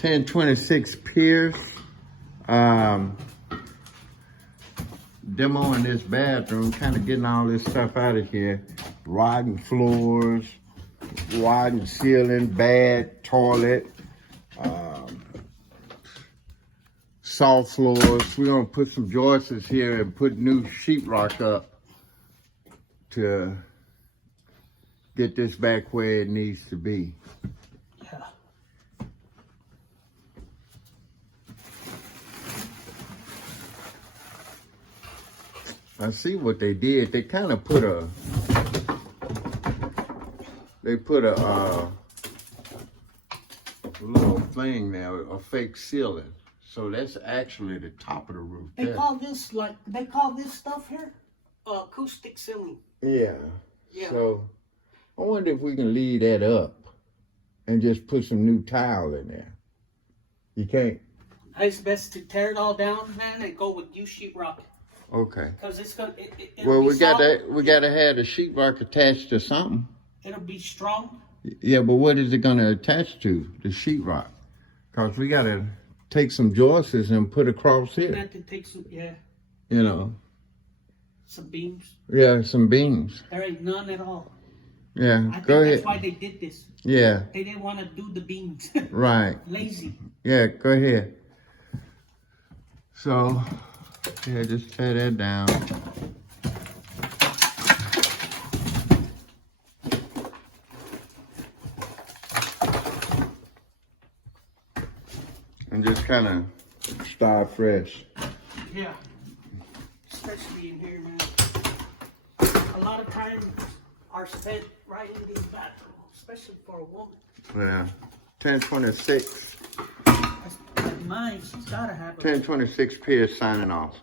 1026 Pierce. Demoing this bathroom, kind of getting all this stuff out of here. Rotten floors, rotten ceiling, bad toilet, soft floors. We're gonna put some joists here and put new sheetrock up to get this back where it needs to be. Yeah. I see what they did. They kind of put a, little thing there, a fake ceiling. So that's actually the top of the roof. They call this stuff here acoustic ceiling. Yeah. Yeah. So I wonder if we can leave that up and just put some new tile in there. You can't. It's best to tear it all down, man, and go with new sheetrock. Okay. Because it's gonna. Well, we gotta have the sheetrock attached to something. It'll be strong. Yeah, but what is it gonna attach to? The sheetrock? Cause we gotta take some joists and put across here. We have to take some, yeah. You know. Some beams. Yeah, some beams. There ain't none at all. Yeah, I think go ahead. that's why they did this. Yeah. They didn't want to do the beams. Right. Lazy. Yeah, go ahead. So, yeah, just tear that down. And just kind of start fresh. Yeah. Especially in here, man. A lot of time are spent right in these bathrooms, especially for a woman. Yeah. 1026. Like mine, she's gotta have a 1026 Pierce signing off.